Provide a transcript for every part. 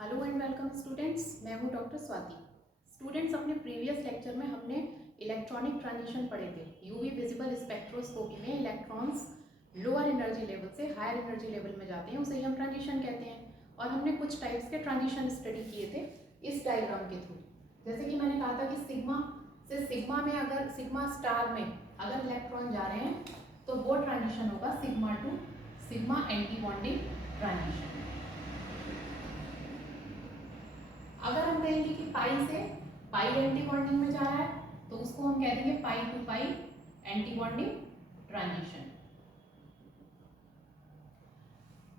Hello and welcome students, मैं हूं doctor Swati. Students, अपने प्रीवियस लेक्चर में हमने इलेक्ट्रॉनिक ट्रांजिशन पढ़े थे। यूवी विजिबल स्पेक्ट्रोस्कोपी में इलेक्ट्रॉन्स लोअर एनर्जी लेवल से हायर एनर्जी लेवल में जाते हैं, उसे ही हम ट्रांजिशन कहते हैं। और हमने कुछ टाइप्स के ट्रांजिशन स्टडी किए थे इस डायग्राम के थ्रू। जैसे कि मैंने कहा था कि सिग्मा से सिग्मा में, अगर सिग्मा स्टार में अगर इलेक्ट्रॉन जा रहे हैं तो वो ट्रांजिशन होगा sigma two sigma anti bonding transition. अगर हम कहेंगे कि पाई से पाई एंटी बॉन्डिंग में जा रहा है तो उसको हम कह देंगे pi to pi anti bonding transition.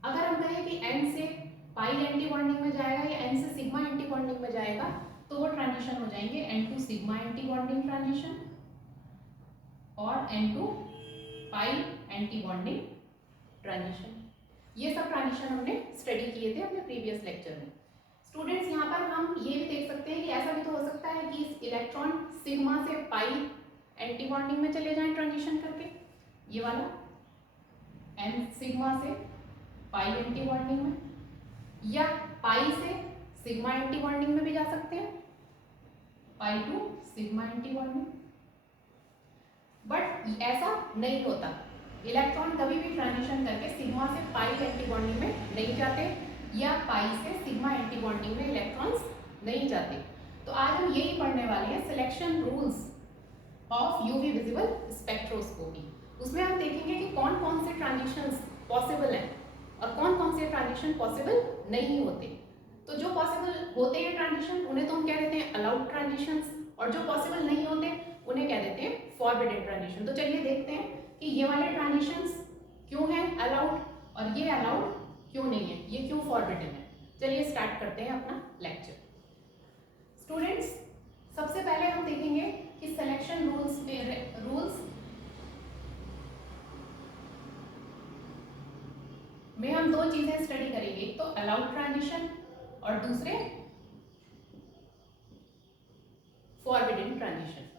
अगर हम कहें कि एन से पाई एंटी बॉन्डिंग में जाएगा या एन से सिग्मा एंटी बॉन्डिंग में जाएगा तो वो ट्रांजिशन हो जाएंगे N to sigma anti bonding transition और N to pi anti bonding transition. ये सब ट्रांजिशन हमने स्टडी किए थे अपने प्रीवियस लेक्चर में। स्टूडेंट्स, यहाँ पर हम ये भी देख सकते हैं कि ऐसा भी तो हो सकता है कि इलेक्ट्रॉन सिग्मा से पाई एंटी बॉन्डिंग में चले जाएं ट्रांजिशन करके, ये वाला एन सिग्मा से पाई एंटी बॉन्डिंग में, या पाई से सिग्मा एंटी बॉन्डिंग में भी जा सकते हैं, pi to sigma anti bonding. But ऐसा नहीं होता, इलेक्ट्रॉन कभी भी ट्रांजिशन करके सिग्मा से पाई एंटी बॉन्डिंग में नहीं जाते या पाई से सिग्मा एंटी बॉन्डिंग में इलेक्ट्रॉन्स नहीं जाते। तो आज हम यही पढ़ने वाले हैं, selection rules of UV visible spectroscopy. उसमें हम देखेंगे कि कौन कौन से ट्रांजिशंस पॉसिबल हैं और कौन कौन से ट्रांजिशन पॉसिबल नहीं होते। तो जो पॉसिबल होते हैं ट्रांजिशन उन्हें तो हम क्या देते हैं अलाउड ट्रांजिशंस, और जो पॉसिबल नहीं होते उन्हें क्या देते हैं फॉरबिडन ट्रांजिशन। तो चलिए देखते हैं कि ये वाले ट्रांजिशंस क्यों हैं अलाउड और ये अलाउड क्यों नहीं है, ये क्यों फॉरबिडन है। चलिए स्टार्ट करते हैं अपना लेक्चर। स्टूडेंट्स, सबसे पहले हम देखेंगे कि सिलेक्शन रूल्स में हम दो चीजें स्टडी करेंगे, एक तो अलाउड ट्रांजिशन और दूसरे फॉरबिडन ट्रांजिशन।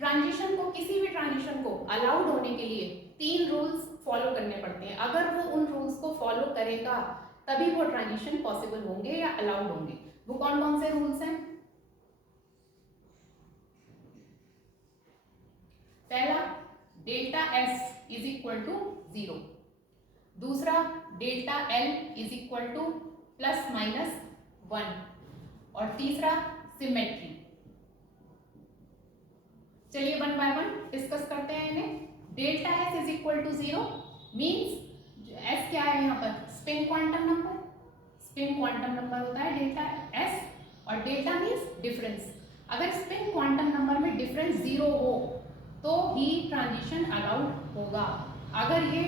ट्रांजिशन को, किसी भी ट्रांजिशन को अलाउड होने के लिए तीन रूल्स फॉलो करने पड़ते हैं। अगर वो उन रूल्स को फॉलो करेगा तभी वो ट्रांजिशन पॉसिबल होंगे या अलाउड होंगे। वो कौन कौन से रूल्स हैं? पहला, delta S is equal to 0। दूसरा, delta L is equal to plus minus 1। और तीसरा, सिमेट्री। चलिए वन बाय वन डिस्कस करते हैं इन्हें। Delta S is equal to 0 means S क्या है यहाँ पर? Spin quantum number. Spin quantum number होता है डेल्टा एस, और डेल्टा मीन्स डिफरेंस। अगर स्पिन क्वांटम नंबर में डिफरेंस 0 हो तो ही ट्रांजिशन अलाउड होगा। अगर ये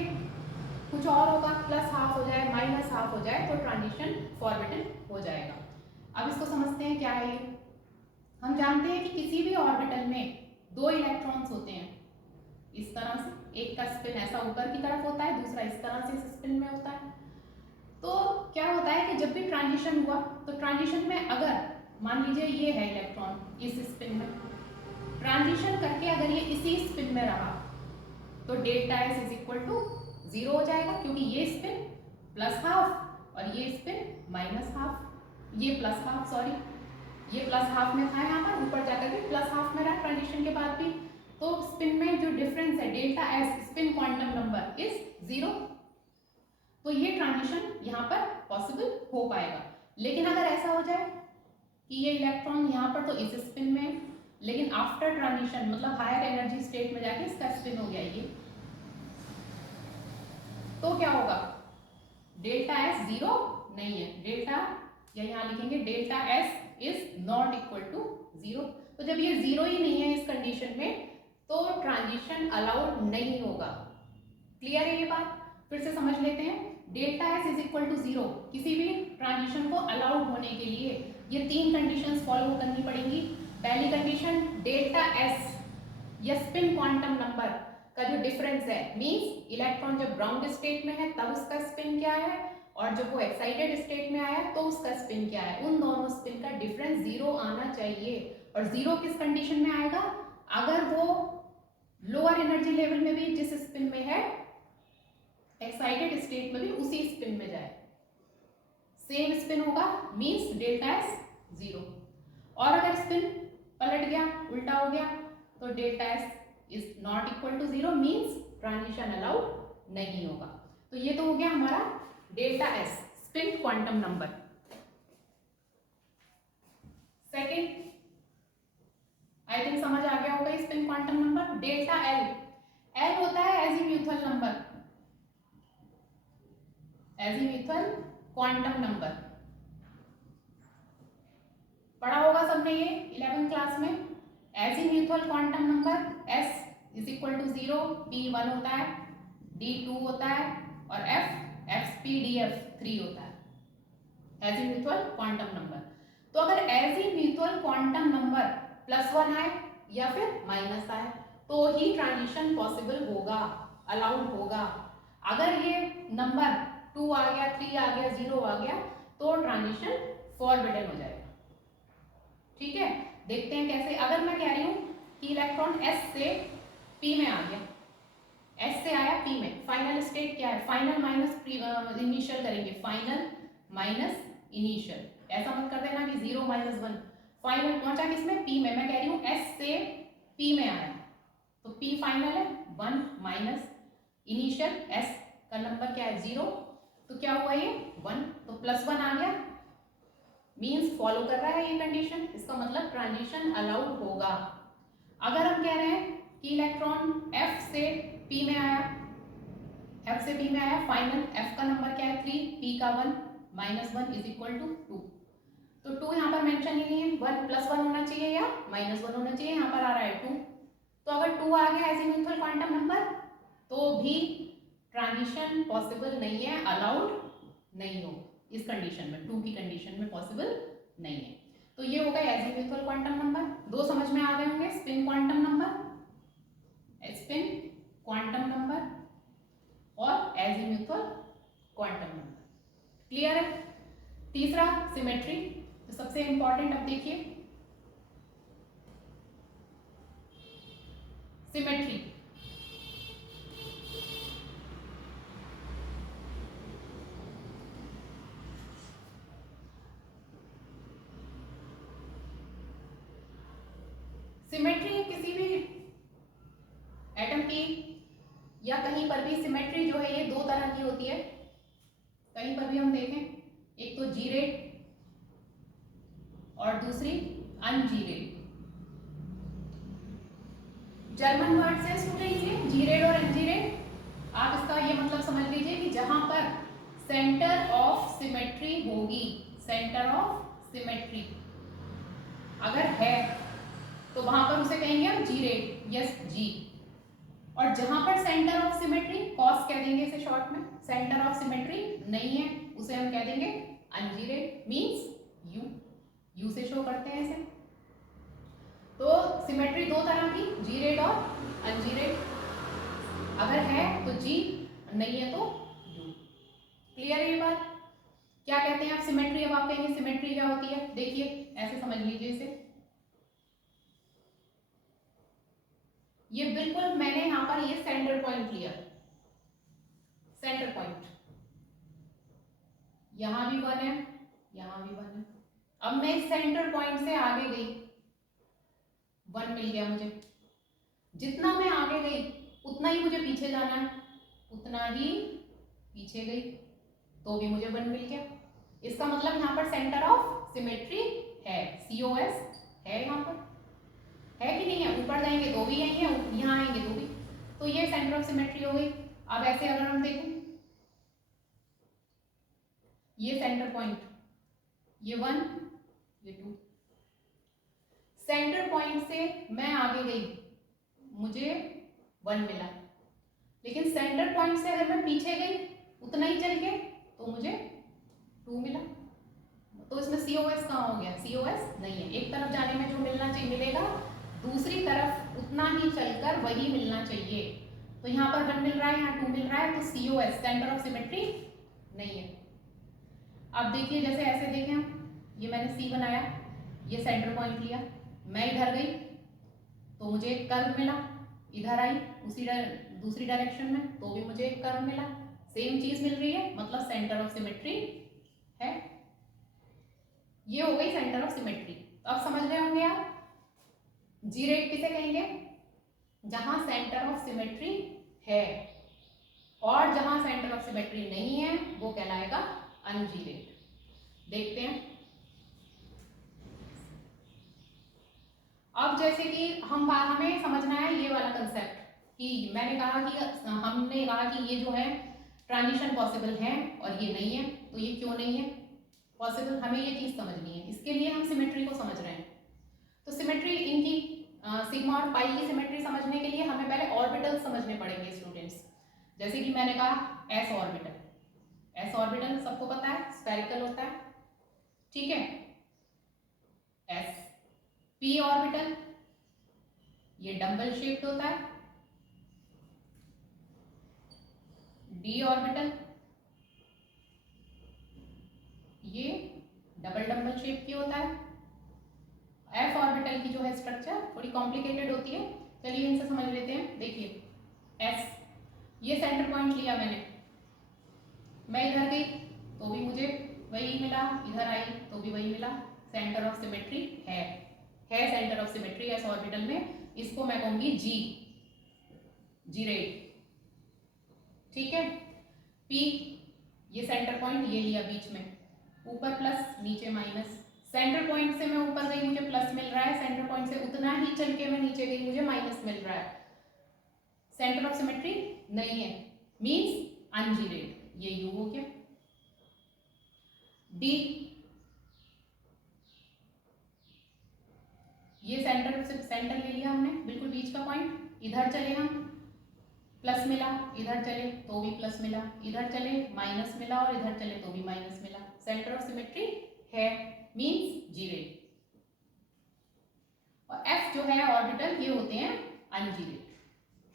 कुछ और होगा, प्लस हाफ हो जाए, माइनस हाफ हो जाए, तो ट्रांजिशन फॉरबिडन हो जाएगा। अब इसको समझते हैं क्या है ये। हम जानते हैं कि किसी भी ऑर्बिटल में दो इलेक्ट्रॉन्स होते हैं इस तरह से, एक का स्पिन ऐसा ऊपर की तरफ होता है, दूसरा इस तरह से इस स्पिन में होता है। तो क्या होता है कि जब भी ट्रांजिशन हुआ तो ट्रांजिशन में अगर मान लीजिए ये है इलेक्ट्रॉन इस स्पिन में, ट्रांजिशन करके अगर ये इसी स्पिन में रहा तो delta S is equal to 0 हो जाएगा, क्योंकि ये स्पिन प्लस हाफ और ये स्पिन माइनस हाफ, ये प्लस हाफ, सॉरी ये प्लस हाफ में था, यहाँ पर ऊपर जाकर के प्लस हाफ में रहा ट्रांजिशन के बाद भी। तो स्पिन में जो डिफरेंस है delta S, spin quantum number is 0। तो ये ट्रांजिशन यहाँ पर पॉसिबल हो पाएगा। लेकिन अगर ऐसा हो जाए कि ये इलेक्ट्रॉन यहाँ पर तो इस स्पिन में, लेकिन आफ्टर ट्रांजिशन मतलब हायर एनर्जी स्टेट में जाके इसका स्पिन हो गया ये, तो क्या होगा? डेल्टा एस 0 नहीं है, डेल्टा या यहाँ लिखेंगे delta S is not equal to 0। तो जब ये 0 ही नहीं है इस कंडीशन में तो ट्रांजिशन अलाउड नहीं होगा। क्लियर है ये बात? फिर से समझ लेते हैं। Delta S is equal to 0 किसी भी ट्रांजिशन को अलाउड होने के लिए ये तीन कंडीशंस फॉलो करनी पड़ेंगी। पहली कंडीशन, डेल्टा एस या स्पिन क्वांटम नंबर का जो डिफरेंस है, मींस इलेक्ट्रॉन जब ग्राउंड स्टेट में है तब उसका स्पिन क्या है और जब वो एक्साइटेड स्टेट में आया तो उसका स्पिन क्या है, उन दोनों स्पिन का डिफरेंस 0 आना चाहिए। और 0 किस कंडीशन में आएगा? अगर वो लोअर एनर्जी लेवल में भी जिस स्पिन में है एक्साइटेड स्टेट में भी उसी स्पिन में जाए। सेम स्पिन होगा मीन्स डेल्टा एस 0। और अगर स्पिन पलट गया, उल्टा हो गया, तो delta S is not equal to 0 means transition allowed नहीं होगा। तो ये तो हो गया हमारा delta S spin quantum number. Second I think समझ आ गया होगा spin quantum number. Delta L, L होता है azimuthal number, azimuthal quantum number. पढ़ा होगा सबने ये 11th क्लास में। Azimuthal quantum number S is equal to 0, P 1 होता है, डी 2 होता है और F F P D F 3 होता है एजीम्यूथल क्वांटम नंबर। तो अगर एजीम्यूथल क्वांटम नंबर +1 आए या फिर माइनस आए तो ही ट्रांजिशन पॉसिबल होगा, अलाउड होगा। अगर ये नंबर 2 आ गया, 3 आ गया, 0 आ गया तो ट्रांजिशन फॉरबिडन हो जाएगा। ठीक है, देखते हैं कैसे। अगर मैं कह रही हूँ कि इलेक्ट्रॉन S से P में आ गया, S से आया P में, फाइनल स्टेट क्या है? फाइनल माइनस इनिशियल करेंगे, फाइनल माइनस इनिशियल। ऐसा मत कर देना कि 0 - 1। फाइनल पहुंचा किसमें? P में। मैं कह रही हूँ S से P में आया तो P फाइनल है, 1 माइनस इनिशियल S का नंबर क्या है? 0। तो क्या हुआ ये? 1। तो +1 आ गया मीन्स फॉलो कर रहा है ये कंडीशन, इसका मतलब ट्रांजिशन अलाउड होगा। अगर हम कह रहे हैं कि इलेक्ट्रॉन F से P में आया, F से P में आया, फाइनल F का नंबर क्या है? 3, P का 1 -1 इज इक्वल टू 2। तो 2 यहाँ पर मेंशन ही नहीं है, 1 +1 होना चाहिए या -1 होना चाहिए, यहाँ पर आ रहा है 2। तो अगर 2 आ गया एजीम्यूथल क्वांटम नंबर तो भी ट्रांजिशन पॉसिबल नहीं है, अलाउड नहीं हो इस कंडीशन में, 2 की कंडीशन में पॉसिबल नहीं है। तो ये होगा एजीम्यूथल क्वांटम नंबर। 2 समझ में आ गए होंगे, spin quantum number, spin quantum number और एजीम्यूथल क्वांटम नंबर। क्लियर है? तीसरा सिमेट्री, तो सबसे इंपॉर्टेंट। अब देखिए सिमेट्री। सिमेट्री किसी भी एटम की या कहीं पर भी सिमेट्री जो है ये 2 तरह की होती है। कहीं पर भी हम देखें, एक तो जी रेट और दूसरी अनजी रेट। जर्मन वर्ड से सुन लीजिए, जी रेट और अनजी रेट। आप इसका ये मतलब समझ लीजिए कि जहां पर सेंटर ऑफ सिमेट्री होगी, सेंटर ऑफ सिमेट्री अगर है तो वहां पर उसे कहेंगे हम जी रेट, यस जी। और जहां पर सेंटर ऑफ सिमेट्री, कॉस कह देंगे इसे शॉर्ट में, सेंटर ऑफ सिमेट्री नहीं है उसे हम कह देंगे अनजी रेट, मींस यू, यू से शो करते हैं इसे। तो सिमेट्री 2 तरह की, जी रेट और अनजी रेट। अगर है तो जी, नहीं है तो यू। क्लियर है ये बात? क्या कहते हैं आप सिमेट्री? अब आप कहेंगे सिमेट्री क्या होती है, देखिए ऐसे समझ लीजिए इसे। ये बिल्कुल मैंने यहां पर ये सेंटर पॉइंट लिया, सेंटर पॉइंट, यहां भी 1 है, यहां भी 1 है। अब मैं इस सेंटर पॉइंट से आगे गई, 1 मिल गया मुझे। जितना मैं आगे गई उतना ही मुझे पीछे जाना है, उतना ही पीछे गई तो भी मुझे 1 मिल गया। इसका मतलब यहाँ पर सेंटर ऑफ सिमेट्री है, COS है यहाँ पर, है कि नहीं है? ऊपर जाएंगे तो भी यही है, यहाँ आएंगे तो भी। तो ये सेंटर ऑफ सिमेट्री हो गई। अब ऐसे अगर हम देखें, ये सेंटर पॉइंट, ये 1, ये 2, सेंटर पॉइंट से मैं आगे गई, मुझे 1 मिला। लेकिन सेंटर पॉइंट से अगर मैं पीछे गई उतना ही चल के तो मुझे 2 मिला। तो इसमें COS कहाँ हो गया? COS नहीं है। एक तरफ जाने में जो मिलना चाहिए मिलेगा, दूसरी तरफ उतना ही चलकर वही मिलना चाहिए। तो यहाँ पर 1 मिल रहा है, यहाँ 2 मिल रहा है, तो COS सेंटर ऑफ सिमेट्री नहीं है। अब देखिए जैसे ऐसे देखें हम, ये मैंने C बनाया, ये सेंटर पॉइंट लिया, मैं इधर गई तो मुझे एक कर्व मिला, इधर आई उसी दूसरी डायरेक्शन में तो भी मुझे एक कर्व मिला, सेम चीज मिल रही है, मतलब सेंटर ऑफ सिमेट्री है। ये हो गई सेंटर ऑफ सिमेट्री। तो अब समझ रहे होंगे आप जीरेट किसे कहेंगे, जहां सेंटर ऑफ सिमेट्री है, और जहां सेंटर ऑफ सिमेट्री नहीं है वो कहलाएगा अनजीरेट। देखते हैं। अब जैसे कि हमें समझना है ये वाला कंसेप्ट कि मैंने कहा कि हमने कहा कि ये जो है ट्रांजिशन पॉसिबल है और ये नहीं है, तो ये क्यों नहीं है पॉसिबल, हमें ये चीज़ समझनी है। इसके लिए हम सिमेट्री को समझ रहे हैं। तो सिमेट्री इनकी सिग्मा और पाई की सिमेट्री समझने के लिए हमें पहले ऑर्बिटल समझने पड़ेंगे स्टूडेंट्स। जैसे कि मैंने कहा एस ऑर्बिटल, एस ऑर्बिटल सबको पता है स्फेरिकल होता है, ठीक है। एस पी ऑर्बिटल ये डंबल शेप्ड होता है, डी ऑर्बिटल ये डबल डंबल शेप की होता है। एफ ऑर्बिटल की जो है स्ट्रक्चर थोड़ी कॉम्प्लिकेटेड होती है, चलिए इनसे समझ लेते हैं। देखिए एस, ये सेंटर पॉइंट लिया मैंने, मैं इधर गई तो भी मुझे वही मिला, इधर आई तो भी वही मिला, सेंटर ऑफ सिमेट्री है centre of symmetry S orbital में। इसको मैं कहूंगी जी, जीरेट, ठीक है। पी ये सेंटर पॉइंट ये लिया बीच में, ऊपर प्लस नीचे माइनस, सेंटर पॉइंट से मैं ऊपर गई मुझे प्लस मिल रहा है, सेंटर पॉइंट से उतना ही चल के मैं नीचे गई मुझे माइनस मिल रहा है, सेंटर ऑफ सिमेट्री नहीं है, मींस अनजीरेट। ये यू हो गया। डी ये सेंटर ले लिया हमने बिल्कुल बीच का पॉइंट, इधर चले हम प्लस मिला, इधर चले तो भी प्लस मिला, इधर चले माइनस मिला और इधर चले तो भी माइनस मिला, सेंटर ऑफ सिमेट्री है, मींस जीरेट। और एफ जो है ऑर्बिटल ये होते हैं अनजीरेट,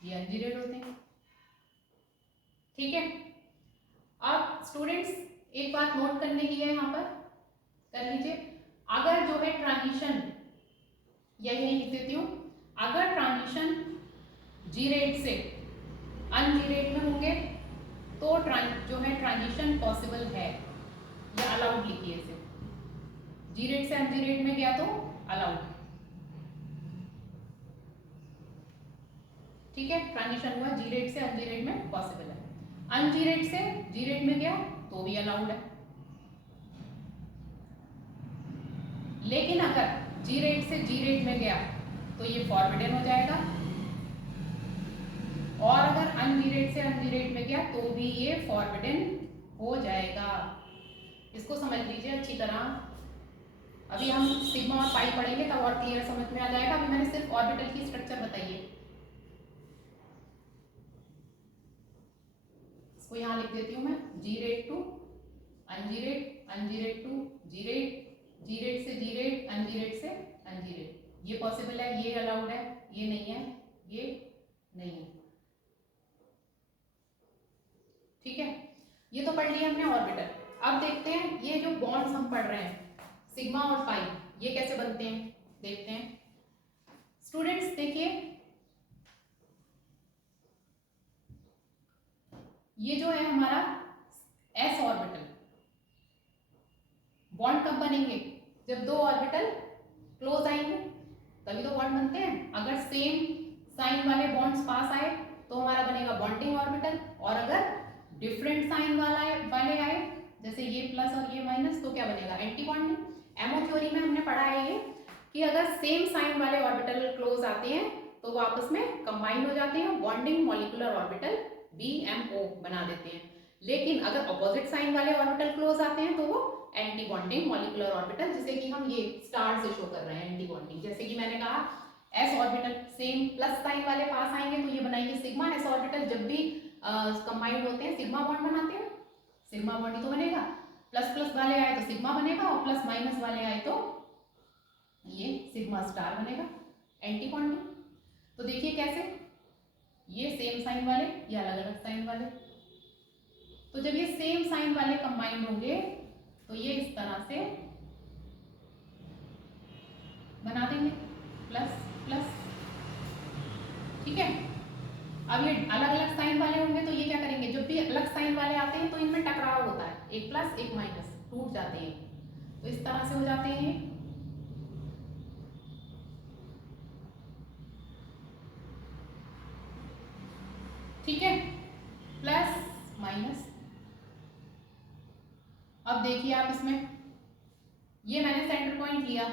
ये अनजीरेट होते हैं, ठीक है। अब स्टूडेंट्स एक बात नोट करने की है यहाँ पर, कर लीजिए। अगर जो है ट्रांजिशन, यही लिख देती हूँ, अगर ट्रांजिशन जीरेट से अनजीरेट में होंगे तो जो है ट्रांजिशन पॉसिबल है, या अलाउड लिखिए इसे, जीरेट से अनजीरेट में गया तो अलाउड, ठीक है। ट्रांजिशन हुआ जीरेट से अनजीरेट में पॉसिबल है, अनजीरेट से जीरेट में गया तो भी अलाउड है। लेकिन अगर जीरेट से जीरेट में गया तो ये फॉरबिडन हो जाएगा, और अगर अनजीरेट से अनजीरेट में गया तो भी ये फॉरबिडन हो जाएगा। इसको समझ लीजिए अच्छी तरह। अभी हम सिग्मा और पाई पढ़ेंगे तब और क्लियर समझ में आ जाएगा। अभी मैंने सिर्फ ऑर्बिटल की स्ट्रक्चर बताई है, इसको यहाँ लिख देती हूँ मैं, जीरेट टू अनजीरेट, अनजीरेट टू जीरेट, जीरेट से जीरेट, अनजीरेट से अनजीरेट, ये पॉसिबल है, ये अलाउड है, ये नहीं है, ये नहीं है, ठीक है। ये तो पढ़ लिया हमने ऑर्बिटल। अब देखते हैं ये जो बॉन्ड्स हम पढ़ रहे हैं सिग्मा और पाई, ये कैसे बनते हैं देखते हैं। स्टूडेंट्स देखिए, ये जो है हमारा एस ऑर्बिटल, बॉन्ड कब बनेंगे, जब दो ऑर्बिटल क्लोज आएंगे तभी तो बॉन्ड बनते हैं। अगर सेम साइन वाले बॉन्ड्स पास आए तो हमारा बनेगा बॉन्डिंग ऑर्बिटल, और अगर डिफरेंट साइन वाले आए जैसे ये प्लस और ये माइनस तो क्या बनेगा, एंटी बॉन्डिंग। एमओ थ्योरी में हमने पढ़ा है ये कि अगर सेम साइन वाले ऑर्बिटल क्लोज आते हैं तो वो आपस में कंबाइन हो जाते हैं, बॉन्डिंग मॉलिक्यूलर ऑर्बिटल BMO बना देते हैं। लेकिन अगर अपोजिट साइन वाले ऑर्बिटल क्लोज आते हैं तो वो एंटी बॉन्डिंग मॉलिक्यूलर ऑर्बिटल, जिसे कि हम ये स्टार से शो कर रहे हैं एंटी बॉन्डिंग। जैसे कि मैंने कहा S orbital same plus sign वाले पास आएंगे तो ये बनाएंगे सिग्मा, एस ऑर्बिटल जब भी कंबाइंड होते हैं सिग्मा बॉन्ड बनाते हैं, सिग्मा बॉन्ड ही तो बनेगा। प्लस प्लस वाले आए तो सिग्मा बनेगा, और प्लस माइनस वाले आए तो ये सिग्मा स्टार बनेगा, एंटी बॉन्डिंग। तो देखिए कैसे, ये सेम साइन वाले, ये अलग अलग साइन वाले, तो जब ये सेम साइन वाले कंबाइंड होंगे तो ये इस तरह से बना देंगे प्लस प्लस, ठीक है। अब ये अलग अलग साइन वाले होंगे तो ये क्या करेंगे, जब भी अलग साइन वाले आते हैं तो इनमें टकराव होता है, एक प्लस एक माइनस, टूट जाते हैं। तो इस तरह से हो जाते हैं ये। ठीक है, प्लस माइनस। अब देखिए आप इसमें, ये मैंने सेंटर पॉइंट लिया,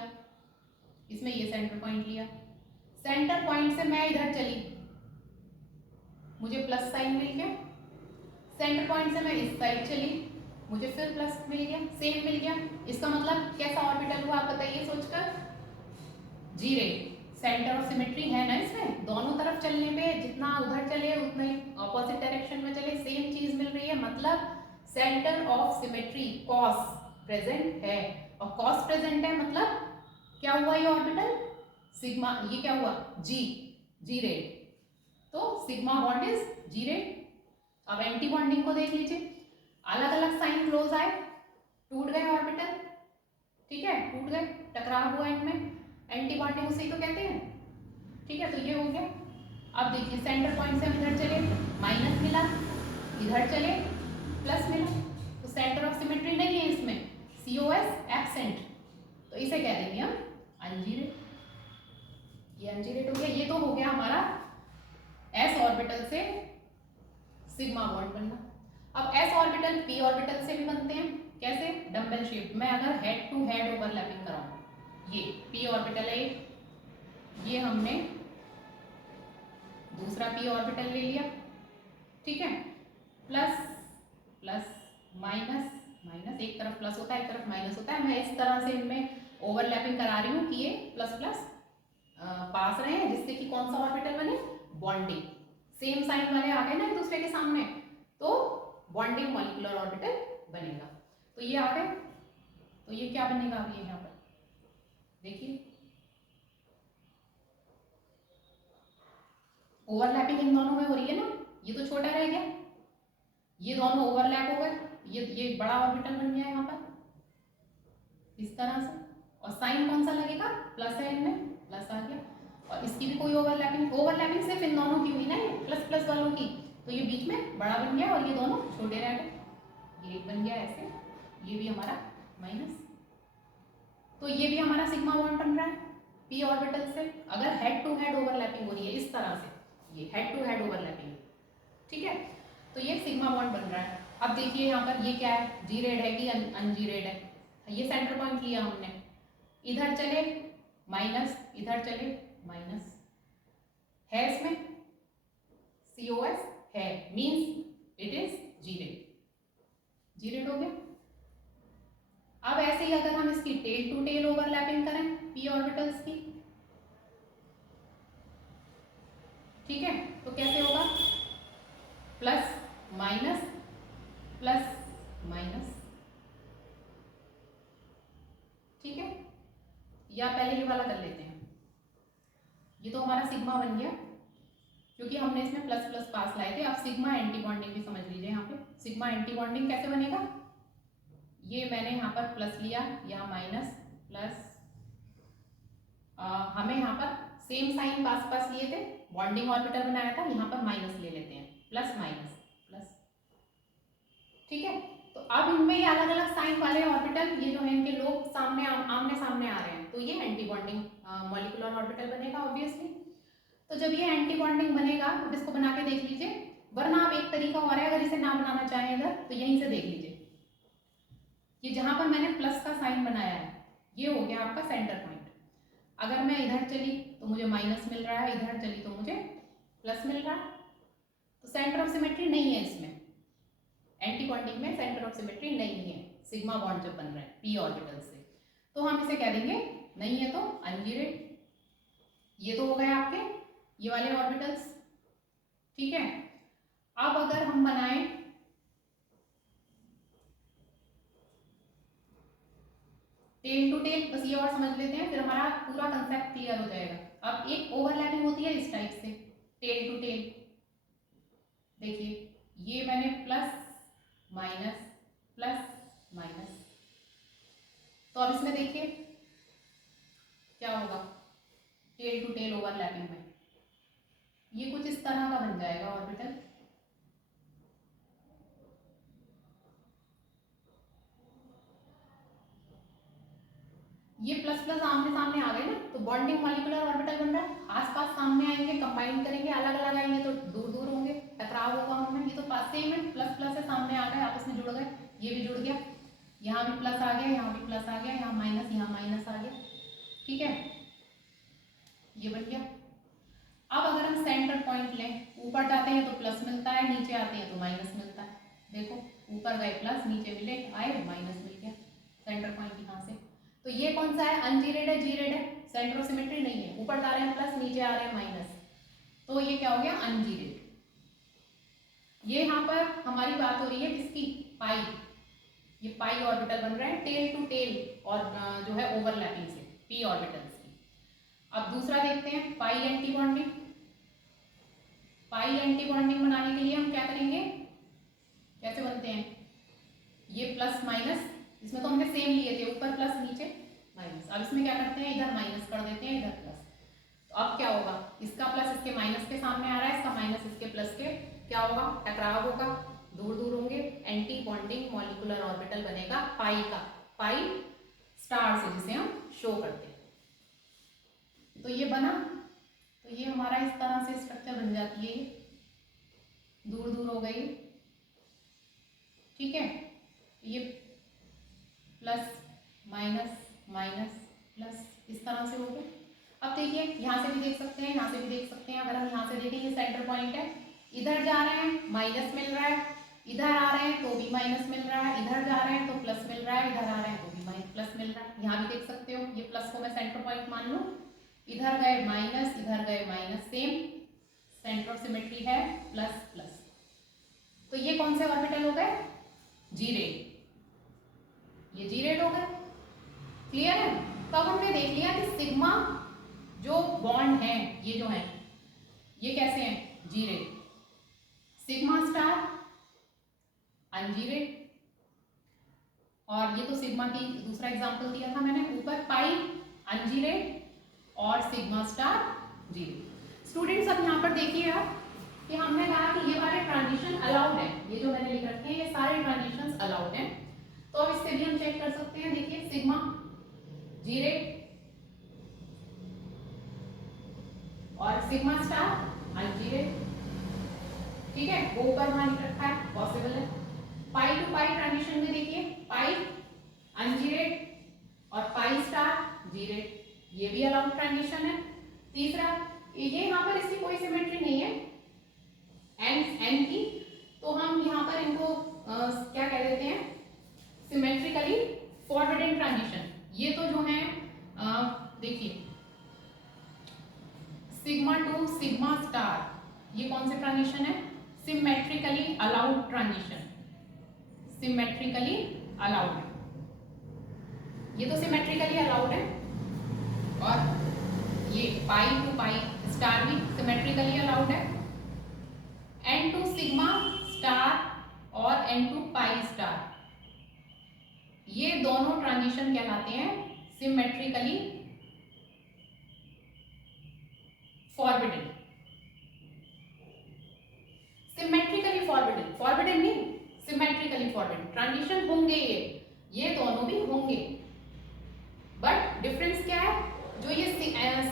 इसमें ये सेंटर पॉइंट लिया, सेंटर पॉइंट से मैं इधर चली, मुझे प्लस साइन मिल गया। सेंटर पॉइंट से मैं इस साइड चली, मुझे फिर प्लस मिल गया, सेम मिल गया। इसका मतलब कैसा ऑर्बिटल हुआ आप बताइए सोचकर? जीरे। सेंटर ऑफ सिमेट्री है ना इसमें, दोनों तरफ चलने पे जितना उधर चले उतना ही ऑपोजिट डायरेक्शन में चले, सेम चीज मिल रही है, मतलब centre of symmetry cos present है। और कॉस प्रेजेंट है मतलब क्या हुआ ये ऑर्बिटल? सिग्मा, ये क्या हुआ? जी, जी रे। तो सिग्मा बॉन्ड इज जी रे। अब एंटी बॉन्डिंग को देख लीजिए, अलग अलग साइन क्लोज आए, टूट गए ऑर्बिटल, ठीक है, टूट गए, टकराव हुआ इनमें, एंटी बॉन्डिंग उसे ही तो कहते हैं। ठीक है, तो ये हो गया। अब देखिए सेंटर पॉइंट से हम इधर चले, माइनस मिला, इधर चले प्लस मिला, तो सेंटर ऑफ सिमेट्री नहीं है इसमें, COS एब्सेंट, तो इसे कह देंगे हम अनजीरेट। ये अनजीरेट हो गया। ये तो हो गया हमारा s ऑर्बिटल से सिग्मा बॉन्ड बनना। अब s ऑर्बिटल p ऑर्बिटल से भी बनते हैं, कैसे? डंबल शेप में, अगर हेड टू हेड ओवरलैपिंग कराऊं, ये p ऑर्बिटल है, ये हमने दूसरा p ऑर्बिटल ले लिया, ठीक है, प्लस प्लस माइनस माइनस, एक तरफ प्लस होता है एक तरफ माइनस होता है, मैं इस तरह से इनमें ओवरलैपिंग करा रही हूँ कि ये प्लस प्लस पास रहे हैं, जिससे कि कौन सा ऑर्बिटल बने? बॉन्डिंग। सेम साइन वाले आ गए ना एक दूसरे के सामने, तो बॉन्डिंग मॉलिक्यूलर ऑर्बिटल बनेगा। तो ये आ गए, तो ये क्या बनेगा अब ये यहाँ पर देखिए, ओवरलैपिंग इन दोनों में हो रही है ना, ये तो छोटा रह गया, ये दोनों ओवरलैप हो गए, ये बड़ा ऑर्बिटल बन गया यहाँ पर इस तरह से, और साइन कौन सा लगेगा? प्लस है, इनमें प्लस आ गया, और इसकी भी कोई ओवरलैपिंग सिर्फ इन दोनों की हुई ना, ये प्लस प्लस वालों की, तो ये बीच में बड़ा बन गया और ये दोनों छोटे रह गए, ये एक बन गया ऐसे, ये भी हमारा माइनस। तो ये भी हमारा सिग्मा बॉन्ड बन रहा है p ऑर्बिटल से, अगर हेड टू हेड ओवरलैपिंग हो रही है इस तरह से, ये हेड टू हेड ओवरलैपिंग, ठीक है, तो ये सिग्मा बॉन्ड बन रहा है। अब देखिए यहाँ पर ये क्या है, जी रेड है कि अनजीरेड है? ये सेंटर पॉइंट लिया हमने, इधर चले माइनस, इधर चले माइनस, है इसमें COS है, मीन्स इट इज जीरेड हो गया। अब ऐसे ही अगर हम इसकी टेल टू टेल ओवरलैपिंग करें p ऑर्बिटल्स की, ठीक है, तो कैसे होगा? प्लस माइनस प्लस माइनस, ठीक है, या पहले ये वाला कर लेते हैं, ये तो हमारा सिग्मा बन गया क्योंकि हमने इसमें प्लस प्लस पास लाए थे। अब सिग्मा एंटी बॉन्डिंग भी समझ लीजिए, यहाँ पे सिग्मा एंटी बॉन्डिंग कैसे बनेगा? ये मैंने यहाँ पर प्लस लिया, यहाँ माइनस प्लस, हमें यहाँ पर सेम साइन पास पास लिए थे, बॉन्डिंग ऑर्बिटल बनाया था, यहाँ पर माइनस ले लेते हैं, प्लस माइनस प्लस, ठीक है। तो अब इनमें ये अलग अलग साइन वाले ऑर्बिटल, ये जो है इनके लोग सामने आमने सामने आ रहे हैं, तो ये एंटी बॉन्डिंग मॉलिक्यूलर ऑर्बिटल बनेगा ऑब्वियसली। तो जब ये एंटी बॉन्डिंग बनेगा तो इसको बना के देख लीजिए, वरना आप एक तरीका और है, अगर इसे ना बनाना चाहें इधर तो यहीं से देख लीजिए, ये जहां पर मैंने प्लस का साइन बनाया है ये हो गया आपका सेंटर पॉइंट। अगर मैं इधर चली तो मुझे माइनस मिल रहा है, इधर चली तो मुझे प्लस मिल रहा है, तो सेंटर ऑफ सिमेट्री नहीं है इसमें, एंटी बॉन्डिंग में सेंटर ऑफ सिमेट्री नहीं है, सिग्मा बॉन्ड जब बन रहा है p ऑर्बिटल से, तो हम इसे कह देंगे नहीं है तो अनजीरेट। ये तो हो गए आपके ये वाले ऑर्बिटल्स, ठीक है। अब अगर हम बनाएं टेल टू टेल, बस ये और समझ लेते हैं फिर हमारा पूरा कंसेप्ट क्लियर हो जाएगा। अब एक ओवरलैपिंग होती है इस टाइप से टेल टू टेल, देखिए ये मैंने प्लस माइनस, तो अब इसमें देखिए क्या होगा, टेल टू टेल ओवरलैपिंग में ये कुछ इस तरह का बन जाएगा ऑर्बिटल, प्लस प्लस आमने सामने आ गए ना, तो बॉन्डिंग मॉलिक्यूलर ऑर्बिटल बन रहा है। आसपास सामने आएंगे, कंबाइन करेंगे, अलग अलग आएंगे तो दूर दूर होंगे, टकराव होगा उनमें। ये तो पास सेम है, प्लस प्लस है, सामने आ गए, आपस में जुड़ गए, ये भी जुड़ गया, यहाँ भी प्लस आ गया, यहाँ भी प्लस आ गया, यहाँ माइनस आ गया, ठीक है, ये बन गया। अब अगर हम सेंटर पॉइंट लें, ऊपर जाते हैं तो प्लस मिलता है, नीचे आते हैं तो माइनस मिलता है। देखो ऊपर गए प्लस, नीचे मिले आए माइनस मिल गया सेंटर पॉइंट यहाँ से। तो ये कौन सा है, अनजीरेड है, जीरेड है, सेंटर ऑफ सिमेट्री नहीं है, ऊपर जा रहे हैं प्लस, नीचे आ रहे हैं माइनस, तो ये क्या हो गया, अनजीरेड। ये यहाँ पर हमारी बात हो रही है किसकी, पाई, ये पाई ऑर्बिटल बन रहा है टेल टू टेल और जो है ओवरलैपिंग से पी ऑर्बिटल्स की। अब दूसरा देखते हैं पाई एंटी बॉन्डिंग। पाई एंटी बॉन्डिंग बनाने के लिए हम क्या करेंगे, कैसे बनते हैं, ये प्लस माइनस, इसमें तो हमने सेम लिए थे, ऊपर प्लस नीचे माइनस। अब इसमें क्या करते हैं, इधर माइनस कर देते हैं, इधर प्लस। तो अब क्या होगा, इसका प्लस इसके माइनस के सामने आ रहा है, इसका माइनस इसके प्लस के, क्या होगा, टकराव होगा, दूर दूर होंगे, एंटी बॉन्डिंग मॉलिक्यूलर ऑर्बिटल बनेगा पाई का, पाई स्टार से जिसे हम शो करते हैं। तो ये बना, तो ये हमारा इस तरह से स्ट्रक्चर बन जाती है, दूर दूर हो गई, ठीक है, ये प्लस माइनस माइनस प्लस इस तरह से हो गए। अब देखिए यहाँ से भी देख सकते हैं, यहाँ से भी देख सकते हैं, अगर हम यहाँ से देखें ये सेंटर पॉइंट है, इधर जा रहे हैं माइनस मिल रहा है, इधर आ रहे हैं तो भी माइनस मिल रहा है, इधर जा रहे हैं तो प्लस मिल रहा है, इधर आ रहे हैं तो भी माइनस प्लस मिल रहा है। यहाँ भी देख सकते हो, ये प्लस को मैं सेंटर पॉइंट मान लूँ, इधर गए माइनस, इधर गए minus, same centre of symmetry है प्लस प्लस। तो ये कौन से ऑर्बिटल हो गए, जीरेड, ये जीरेड हो गए, क्लियर है। तो अब हमने देख लिया कि सिग्मा जो बॉन्ड है, ये जो है ये कैसे हैं, जीरेड, सिग्मा स्टार अनजीरेड, और ये तो सिग्मा की दूसरा एग्जांपल दिया था मैंने, ऊपर पाई अनजीरेड और सिग्मा स्टार जीरेड। स्टूडेंट्स अब यहाँ पर देखिए आप कि हमने कहा कि ये वाले ट्रांजिशन अलाउड है, ये जो मैंने लिख रखे हैं ये सारे ट्रांजिशंस अलाउड हैं। तो अब इससे भी हम चेक कर सकते हैं, देखिए सिग्मा जीरेड और सिग्मा स्टार अनजीरेड, ठीक है, वो ऊपर वहां लिख रखा है, पॉसिबल है। पाई टू पाई ट्रांजिशन में देखिए पाई अनजीरेड और पाई स्टार जीरेड, ये भी अलाउड ट्रांजिशन है। तीसरा, ये यहाँ पर इसकी कोई सिमेट्री नहीं है एन की, तो हम यहाँ पर इनको क्या कह देते हैं, सिमेट्रिकली फॉरवर्डेड ट्रांजिशन। ये तो जो है देखिए सिग्मा टू सिग्मा स्टार, ये कौन से ट्रांजिशन है, symmetrically allowed transition, symmetrically allowed है, ये तो सिमेट्रिकली अलाउड है। और ये पाई टू पाई स्टार भी सिमेट्रिकली अलाउड है, एन टू सिग्मा स्टार और एन टू पाई स्टार, ये दोनों ट्रांजिशन कहलाते हैं symmetrically forwarded, symmetrically forwarded, forwarded नहीं सिमेट्रिकली फॉरवर्डेड ट्रांजिशन होंगे, ये दोनों भी होंगे, बट डिफरेंस क्या है, जो ये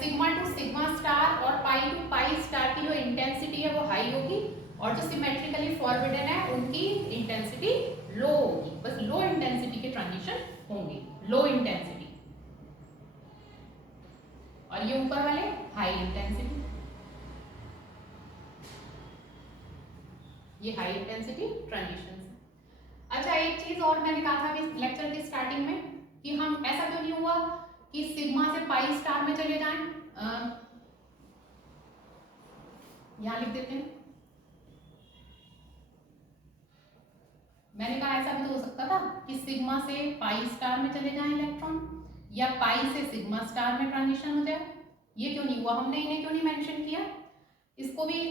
सिग्मा टू सिग्मा स्टार और पाई टू पाई स्टार की जो इंटेंसिटी है वो हाई होगी, और जो सिमेट्रिकली फॉरवर्डेड है उनकी इंटेंसिटी लो होगी, बस लो इंटेंसिटी के ट्रांजिशन होंगे, लो इंटेंसिटी, और ये ऊपर वाले हाई इंटेंसिटी, ये हाई इंटेंसिटी ट्रांजिशन। अच्छा एक चीज और मैंने कहा था कि लेक्चर की स्टार्टिंग में कि हम ऐसा क्यों नहीं हुआ कि सिग्मा से पाई स्टार में चले जाएं, यहां लिख देते हैं, मैंने कहा ऐसा भी तो हो सकता था कि सिग्मा से पाई स्टार में चले जाएं इलेक्ट्रॉन, या पाई से सिग्मा स्टार में ट्रांजिशन हो जाए, ये क्यों नहीं हुआ, हमने इन्हें क्यों नहीं मेंशन किया, इसको भी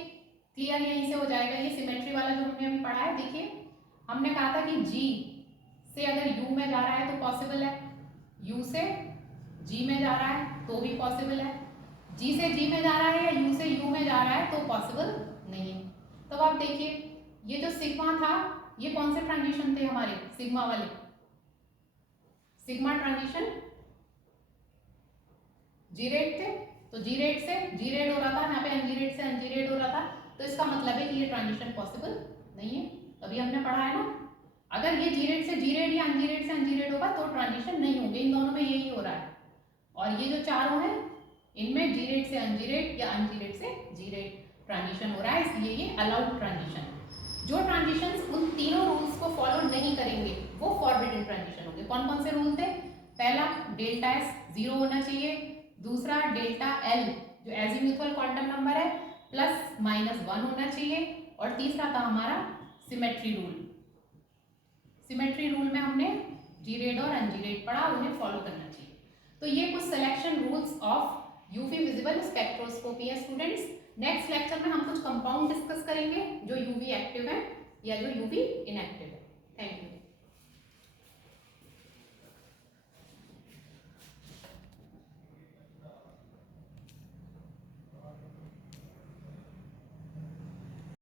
क्लियर यहीं से हो जाएगा। ये सिमेट्री वाला जो हमने अभी पढ़ा है, देखिए हमने कहा था कि G से अगर U में जा रहा है तो पॉसिबल है, U से G में जा रहा है तो भी पॉसिबल है, G से G में जा रहा है या U से U में जा रहा है तो पॉसिबल नहीं है। तो आप देखिए ये जो सिग्मा था ये कौन से ट्रांजिशन थे हमारे, सिग्मा वाले, सिग्मा ट्रांजिशन जी रेड थे, तो जी रेड से जी रेड हो रहा था, यहाँ पे एनजी रेड से एनजी रेड हो रहा था, तो इसका मतलब है कि ये ट्रांजिशन पॉसिबल नहीं है। अभी हमने पढ़ा है ना, अगर ये जी रेड से जी रेड या एनजी रेड से एनजी रेड होगा तो ट्रांजिशन नहीं होंगे, इन दोनों में यही हो रहा है। और ये जो चारों हैं इनमें जी रेड से एनजी रेड या एनजी रेड से जी रेड ट्रांजिशन हो रहा है, इसलिए ये अलाउड ट्रांजिशन। जो ट्रांजिशंस उन तीनों रूल्स को फॉलो नहीं करेंगे वो फॉरबिडन ट्रांजिशन होंगे। कौन कौन से रूल थे? पहला, डेल्टा एस जीरो होना चाहिए। दूसरा, डेल्टा एल जो एजीम्यूथल क्वांटम नंबर है प्लस माइनस वन होना चाहिए। और तीसरा था हमारा सिमेट्री रूल। सिमेट्री रूल में हमने जी रेड और एनजी रेड पढ़ा, उन्हें फॉलो करना चाहिए। तो ये कुछ selection rules of UV visible spectroscopy है स्टूडेंट्स। नेक्स्ट लेक्चर में हम कुछ कंपाउंड डिस्कस करेंगे जो यूवी एक्टिव है या जो यूवी इनएक्टिव है।